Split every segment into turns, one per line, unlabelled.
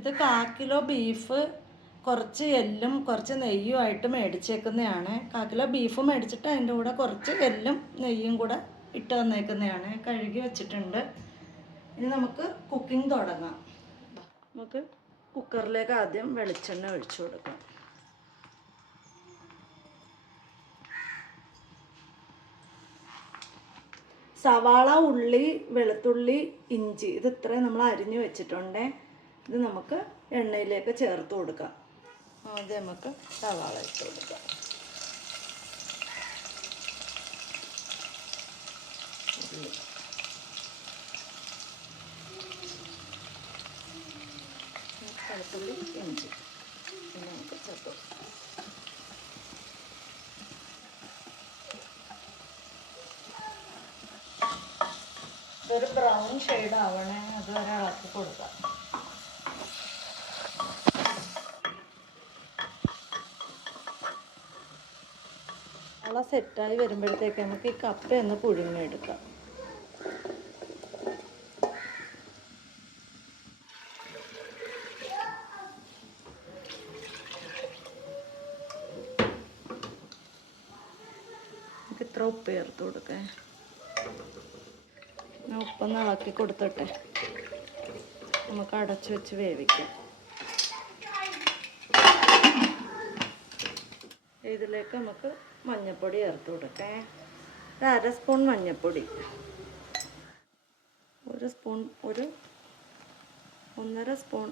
ഇത് കാ kilo beef കുറച്ച് എല്ലും കുറച്ച് നെയ്യുമായിട്ട് മേടിച്ചേക്കുന്നതാണ്. കാ കിലോ ബീഫ് മേടിച്ചിട്ട് അതിന്റെ കൂടെ കുറച്ച് എല്ലും നെയ്യും കൂടെ ഇട്ട് തന്നേക്കുന്നതാണ്. കഴുകി വെച്ചിട്ടുണ്ട്. ഇനി നമുക്ക് കുക്കിംഗ് തുടങ്ങാം. നമുക്ക് കുക്കറിലേക്ക് ആദ്യം വെളിച്ചെണ്ണ ഒഴിച്ചു കൊടുക്കാം. സവാള ഉള്ളി വെളുത്തുള്ളി ഇഞ്ചി ഇത് ഇത്രയും നമ്മൾ അരിഞ്ഞു വെച്ചിട്ടുണ്ട്. ഇത് നമുക്ക് എണ്ണയിലേക്ക് ചേർത്ത് കൊടുക്കാം. ആദ്യം നമുക്ക് സവാള ഇട്ട് കൊടുക്കാം. നമുക്ക് ഇതൊരു ബ്രൗൺ ഷെയ്ഡ് ആവണേ അതുവരെ ഇളക്കി കൊടുക്കാം. സവാള സെറ്റായി വരുമ്പോഴത്തേക്ക് നമുക്ക് ഈ കപ്പ ഒന്ന് പുഴുങ്ങിയെടുക്കാം. നമുക്ക് ഇത്ര ഉപ്പ് ചേർത്ത് കൊടുക്കേ. ഉപ്പൊന്ന് ഇളക്കി കൊടുത്തിട്ടെ. നമുക്ക് അടച്ചു വെച്ച് വേവിക്കാം. ഇതിലേക്ക് നമുക്ക് മഞ്ഞൾപ്പൊടി ചേർത്ത് കൊടുക്കേ. ഒരു അര സ്പൂൺ മഞ്ഞൾപ്പൊടി ഒരു സ്പൂൺ ഒരു ഒന്നര സ്പൂൺ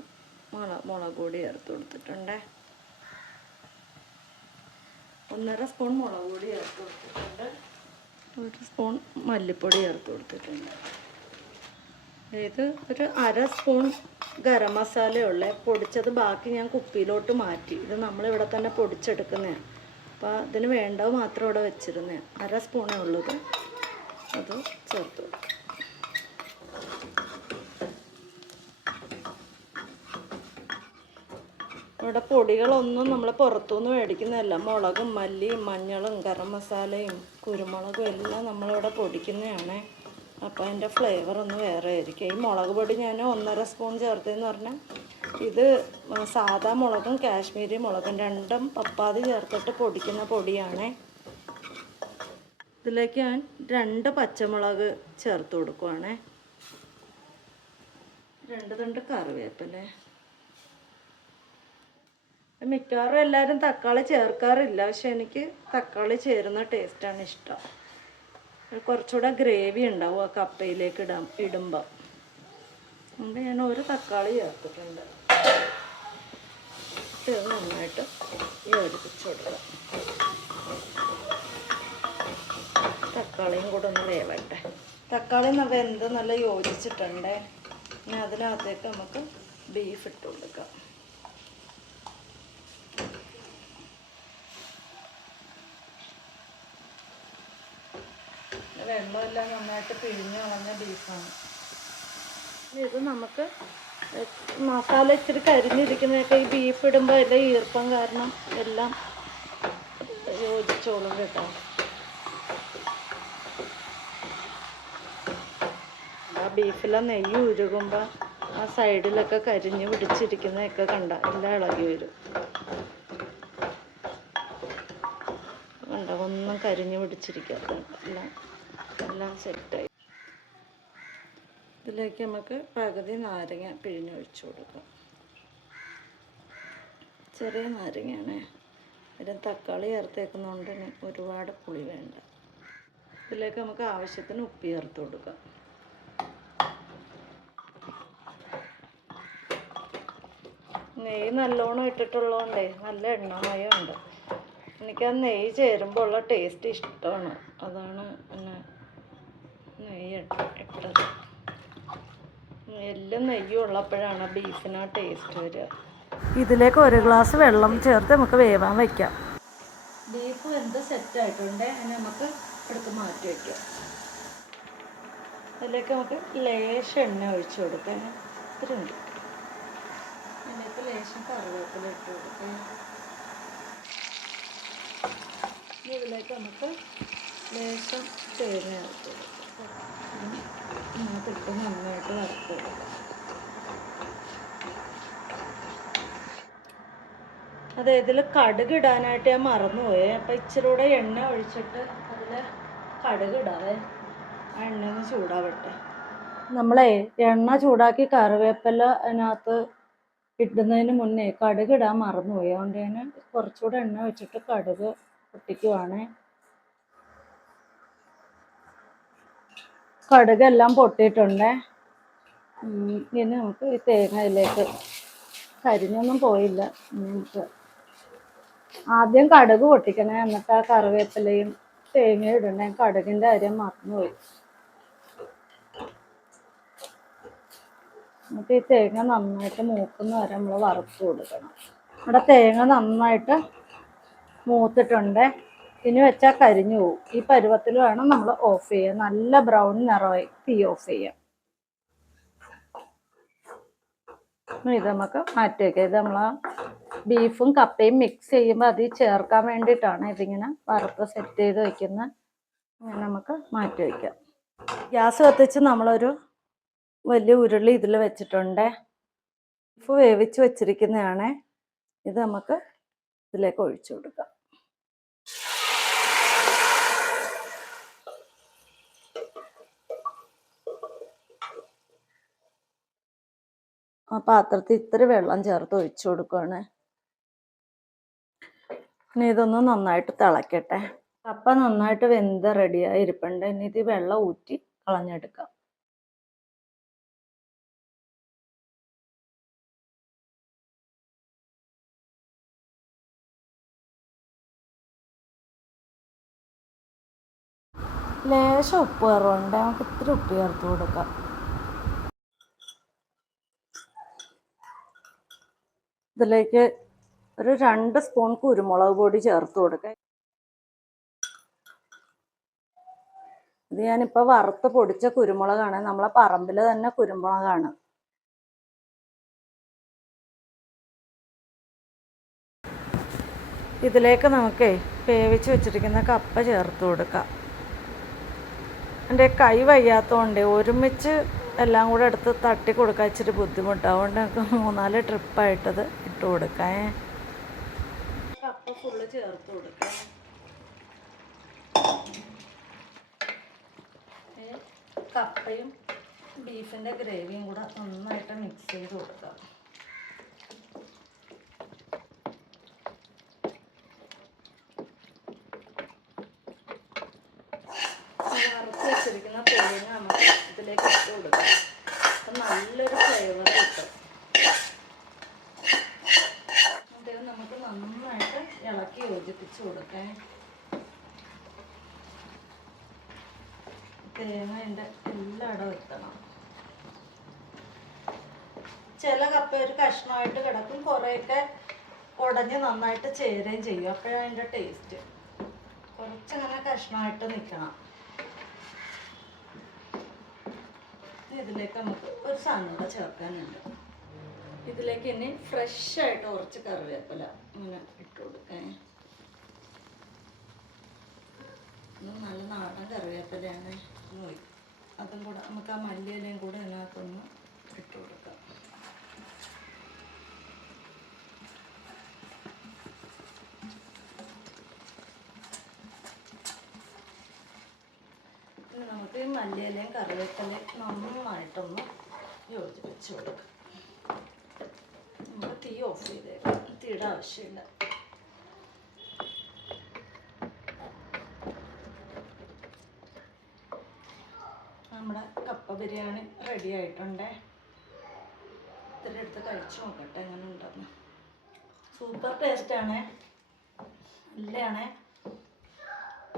മുളക് മുളക് പൊടി ചേർത്ത് കൊടുത്തിട്ടുണ്ട്. ഒന്നര സ്പൂൺ മുളക് പൊടി ചേർത്ത് കൊടുത്തിട്ടുണ്ട്. ഒരു സ്പൂൺ മല്ലിപ്പൊടി ചേർത്ത് കൊടുത്തിട്ടുണ്ട്. ഇത് ഒരു അര സ്പൂൺ ഗരം മസാലയുള്ള പൊടിച്ചത് ബാക്കി ഞാൻ കുപ്പിയിലോട്ട് മാറ്റി. ഇത് നമ്മളിവിടെ തന്നെ പൊടിച്ചെടുക്കുന്നതാണ്. അപ്പോൾ അതിന് വേണ്ടത് മാത്രം ഇവിടെ വെച്ചിരുന്നു. അര സ്പൂണേ ഉള്ളത് അത് ചേർത്ത് ഇവിടെ പൊടികളൊന്നും നമ്മൾ പുറത്തുനിന്ന് മേടിക്കുന്നതല്ല. മുളകും മല്ലിയും മഞ്ഞളും ഗരം മസാലയും കുരുമുളകും എല്ലാം നമ്മളിവിടെ പൊടിക്കുന്നതാണ്. അപ്പോൾ അതിന്റെ ഫ്ലേവർ ഒന്ന് വേറെ ആയിരിക്കും. ഈ മുളക് പൊടി ഞാൻ ഒന്നര സ്പൂൺ ചേർത്തതെന്ന് പറഞ്ഞാൽ ഇത് സാധാ മുളകും കാശ്മീരി മുളകും രണ്ടും പപ്പാതി ചേർത്തിട്ട് പൊടിക്കുന്ന പൊടിയാണ്. ഇതിലേക്ക് ഞാൻ രണ്ട് പച്ചമുളക് ചേർത്ത് കൊടുക്കുവാണ്. രണ്ട് തണ്ട് കറിവേപ്പല്ലേ മിക്കവാറും എല്ലാവരും തക്കാളി ചേർക്കാറില്ല പക്ഷെ എനിക്ക് തക്കാളി ചേരുന്ന ടേസ്റ്റാണ് ഇഷ്ടം. കുറച്ചുകൂടെ ഗ്രേവി ഉണ്ടാവും ആ കപ്പയിലേക്ക് ഇടാം ഇടുമ്പോൾ അതുകൊണ്ട് ഞാൻ ഒരു തക്കാളി ചേർത്തിട്ടുണ്ട്. ഇത് നന്നായിട്ട് യോജിപ്പിച്ച് തക്കാളിയും കൂടെ ഒന്ന് വേവട്ടെ. തക്കാളി നമ്മൾ എന്ത് നല്ല യോജിച്ചിട്ടുണ്ട്. ഇനി അതിനകത്തേക്ക് നമുക്ക് ബീഫ് ഇട്ട് കൊടുക്കാം. വെള്ളമെല്ലാം നന്നായിട്ട് പിഴിഞ്ഞ് കളഞ്ഞ ബീഫാണ് ഇത് നമുക്ക് മസാല ഇച്ചിരി കരിഞ്ഞിരിക്കുന്നതൊക്കെ ഈ ബീഫ് ഇടുമ്പോൾ എല്ലാം ഈർപ്പം കാരണം എല്ലാം യോജിച്ചോളും കേട്ടോ. ആ ബീഫിലെ നെയ്യ് ഉരുകുമ്പോൾ ആ സൈഡിലൊക്കെ കരിഞ്ഞ് പിടിച്ചിരിക്കുന്നതൊക്കെ കണ്ട എല്ലാം ഇളകി വരും. കണ്ട? ഒന്നും കരിഞ്ഞ് പിടിച്ചിരിക്കാത്ത എല്ലാം എല്ലാം സെറ്റായി ഇതിലേക്ക് നമുക്ക് പകുതി നാരങ്ങ പിഴിഞ്ഞൊഴിച്ചു കൊടുക്കാം. ചെറിയ നാരങ്ങയാണ്. പിന്നെ തക്കാളി ചേർത്തേക്കുന്നതുകൊണ്ട് തന്നെ ഒരുപാട് പുളി വേണ്ട. ഇതിലേക്ക് നമുക്ക് ആവശ്യത്തിന് ഉപ്പ് ചേർത്ത് കൊടുക്കാം. നെയ്യ് നല്ലോണം ഇട്ടിട്ടുള്ളതുകൊണ്ടേ നല്ല എണ്ണമയമുണ്ട്. എനിക്ക് ആ നെയ്യ് ചേരുമ്പോൾ ഉള്ള ടേസ്റ്റ് ഇഷ്ടമാണ്. അതാണ് പിന്നെ നെയ്യ് ഇട്ട- ഇട്ടത്. എല്ലാം നെയ്യ് ഉള്ളപ്പോഴാണ് ബീഫിന് ആ ടേസ്റ്റ് വരിക. ഇതിലേക്ക് ഒരു ഗ്ലാസ് വെള്ളം ചേർത്ത് നമുക്ക് വേവാൻ വയ്ക്കാം ബീഫ് വെന്ത് സെറ്റ് ആയിട്ടുണ്ട്. അതിന് നമുക്ക് എടുത്ത് മാറ്റി വയ്ക്കാം അതിലേക്ക് നമുക്ക് ലേശം എണ്ണ ഒഴിച്ചു കൊടുക്കാം. ഇത്തിരി ഉണ്ട് അതിലേക്ക് ലേശം കറിവേപ്പില ഇട്ട് കൊടുക്കാം. ഇതിലേക്ക് നമുക്ക് ലേശം തേങ്ങ ഇട്ട് കൊടുക്കാം. ഇതിനകത്തിട്ട് നന്നായിട്ട് വറുത്ത് അതെ ഇതിൽ കടുക് ഇടാനായിട്ട് ഞാൻ മറന്നുപോയേ. അപ്പം ഇച്ചിരി കൂടെ എണ്ണ ഒഴിച്ചിട്ട് അതിൽ കടുക് ഇടാവേ. ആ എണ്ണ ഒന്ന് ചൂടാവട്ടെ. നമ്മളെ എണ്ണ ചൂടാക്കി കറിവേപ്പില അതിനകത്ത് ഇടുന്നതിന് മുന്നേ കടുക് ഇടാൻ മറന്നുപോയി. അതുകൊണ്ട് ഞാൻ കുറച്ചുകൂടെ എണ്ണ വെച്ചിട്ട് കടുക് പൊട്ടിക്കുവാണേ. കടുകെല്ലാം പൊട്ടിയിട്ടുണ്ട്. ഇനി നമുക്ക് ഈ തേങ്ങ കരിഞ്ഞൊന്നും പോയില്ല. നമുക്ക് ആദ്യം കടുക് പൊട്ടിക്കണേ എന്നിട്ട് ആ കറിവേപ്പിലയും തേങ്ങയും ഇടണേ. കടുകിന്റെ കാര്യം മറന്നുപോയി എന്നിട്ട് ഈ തേങ്ങ നന്നായിട്ട് മൂക്കുന്ന വരെ നമ്മൾ വറുത്ത് കൊടുക്കണം. ഇവിടെ തേങ്ങ നന്നായിട്ട് മൂത്തിട്ടുണ്ട്. ഇനി വെച്ചാൽ കരിഞ്ഞു പോകും ഈ പരുവത്തിൽ വേണം നമ്മൾ ഓഫ് ചെയ്യാൻ. നല്ല ബ്രൗൺ നിറമായി തീ ഓഫ് ചെയ്യാം ഇത് നമുക്ക് മാറ്റി വയ്ക്കാം ഇത് നമ്മൾ ബീഫും കപ്പയും മിക്സ് ചെയ്യുമ്പോൾ അതിൽ ചേർക്കാൻ വേണ്ടിയിട്ടാണ് ഇതിങ്ങനെ വറുത്ത് സെറ്റ് ചെയ്ത് വയ്ക്കുന്നത് നമുക്ക് മാറ്റി വയ്ക്കാം ഗ്യാസ് കത്തിച്ച് നമ്മളൊരു വലിയ ഉരുളി ഇതിൽ വെച്ചിട്ടുണ്ട്. ബീഫ് വേവിച്ച് വെച്ചിരിക്കുന്നതാണ്. ഇത് നമുക്ക് ഇതിലേക്ക് ഒഴിച്ചു കൊടുക്കാം. ആ പാത്രത്തിൽ ഇത്തിരി വെള്ളം ചേർത്ത് ഒഴിച്ചു കൊടുക്കുകയാണ് ഇനി ഇതൊന്ന് നന്നായിട്ട് തിളക്കട്ടെ. കപ്പ നന്നായിട്ട് വെന്ത് റെഡിയായി ഇരിപ്പുണ്ട്. ഇനി ഇത് വെള്ളം ഊറ്റി കളഞ്ഞെടുക്കാം. ലേശം ഉപ്പ് കയറുണ്ട് നമുക്ക് ഇത്തിരി ഉപ്പ് ചേർത്ത് കൊടുക്കാം. ഇതിലേക്ക് ഒരു രണ്ട് സ്പൂൺ കുരുമുളക് പൊടി ചേർത്ത് കൊടുക്കുക ഇത് ഞാനിപ്പോൾ വറുത്ത് പൊടിച്ച കുരുമുളകാണ്. നമ്മളെ പറമ്പിൽ തന്നെ കുരുമുളകാണ്. ഇതിലേക്ക് നമുക്ക് വേവിച്ച് വെച്ചിരിക്കുന്ന കപ്പ ചേർത്ത് കൊടുക്കാം. എന്റെ കൈ വയ്യാത്തതുകൊണ്ട് ഒരുമിച്ച് എല്ലാം കൂടെ എടുത്ത് തട്ടി കൊടുക്കാൻ ഇച്ചിരി ബുദ്ധിമുട്ടാണ് അതുകൊണ്ട് നമുക്ക് മൂന്നാൽ ട്രിപ്പായിട്ടത് ഇട്ട് കൊടുക്കാം. കപ്പയും ബീഫിന്റെ ഗ്രേവിയും കൂടെ നന്നായിട്ട് മിക്സ് ചെയ്ത് കൊടുക്കാം വറുത്ത് വെച്ചിരിക്കുന്ന തേങ്ങ നമുക്ക് ഇതിലേക്ക് ഇട്ട് കൊടുക്കാം അപ്പം നല്ലൊരു ഫ്ലേവർ കിട്ടും ഇത് നമുക്ക് നന്നായിട്ട് ഇളക്കി യോജിപ്പിച്ച് കൊടുക്കേ. തേങ്ങ എന്റെ എല്ലായിടം എത്തണം. ചില കപ്പ ഒരു കഷ്ണമായിട്ട് കിടക്കും കുറേയൊക്കെ ഉടഞ്ഞ് നന്നായിട്ട് ചേരുകയും ചെയ്യും. അപ്പോഴാണ് അതിന്റെ ടേസ്റ്റ് കുറച്ചങ്ങനെ കഷ്ണമായിട്ട് നിൽക്കണം ഇതിലേക്ക് നമുക്ക് ഒരു സാധനം കൂടെ ചേർക്കാനുണ്ട്. ഇതിലേക്ക് ഇനി ഫ്രഷ് ആയിട്ട് കുറച്ച് കറിവേപ്പില അങ്ങനെ ഇട്ട് കൊടുക്കാൻ ഇത് നല്ല നാടൻ കറിവേപ്പിലയാണ്. നോയി അതും കൂടെ നമുക്ക് ആ മല്ലിയിലയും കൂടെ അതിനകത്തൊന്ന് ഇട്ട് കൊടുക്കാം. നമുക്ക് ഈ മല്ലിയിലയും കറിവേപ്പിലയും നന്നായിട്ടൊന്ന് യോജിപ്പിച്ച് കൊടുക്കാം. നമ്മൾ തീ ഓഫ് ചെയ്തേക്കാം. തീയുടെ ആവശ്യമില്ല നമ്മുടെ കപ്പ ബിരിയാണി റെഡി ആയിട്ടുണ്ടേ ഇത്ര എടുത്ത് കഴിച്ചു നോക്കട്ടെ എങ്ങനെ ഉണ്ടെന്ന്. സൂപ്പർ ടേസ്റ്റാണേ നല്ലതാണ്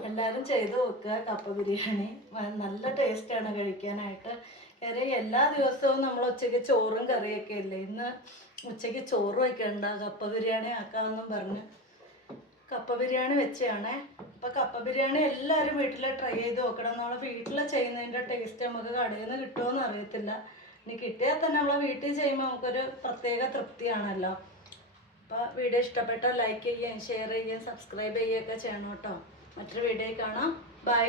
എല്ലാവരും ചെയ്ത് നോക്കുക കപ്പ ബിരിയാണി. നല്ല ടേസ്റ്റാണ് കഴിക്കാനായിട്ട്. കാര്യം എല്ലാ ദിവസവും നമ്മൾ ഉച്ചയ്ക്ക് ചോറും കറിയൊക്കെ അല്ലേ ഇന്ന് ഉച്ചയ്ക്ക് ചോറ് വയ്ക്കണ്ട കപ്പ ബിരിയാണി ആക്കാമെന്നും പറഞ്ഞ്. കപ്പ ബിരിയാണി വെച്ചാണേ അപ്പോൾ കപ്പ ബിരിയാണി എല്ലാവരും വീട്ടിൽ ട്രൈ ചെയ്ത് നോക്കണം. നമ്മൾ വീട്ടിൽ ചെയ്യുന്നതിന്റെ ടേസ്റ്റ് നമുക്ക് കടയിൽ നിന്ന് കിട്ടുമോയെന്ന് അറിയത്തില്ല. ഇനി കിട്ടിയാൽ തന്നെ നമ്മളെ വീട്ടിൽ ചെയ്യുമ്പോൾ നമുക്കൊരു പ്രത്യേക തൃപ്തിയാണല്ലോ. അപ്പോൾ വീഡിയോ ഇഷ്ടപ്പെട്ടാൽ ലൈക്ക് ചെയ്യുകയും ഷെയർ ചെയ്യുകയും സബ്സ്ക്രൈബ് ചെയ്യുകയൊക്കെ ചെയ്യണം കേട്ടോ. മറ്റൊരു വീഡിയോയിൽ കാണാം. ബൈ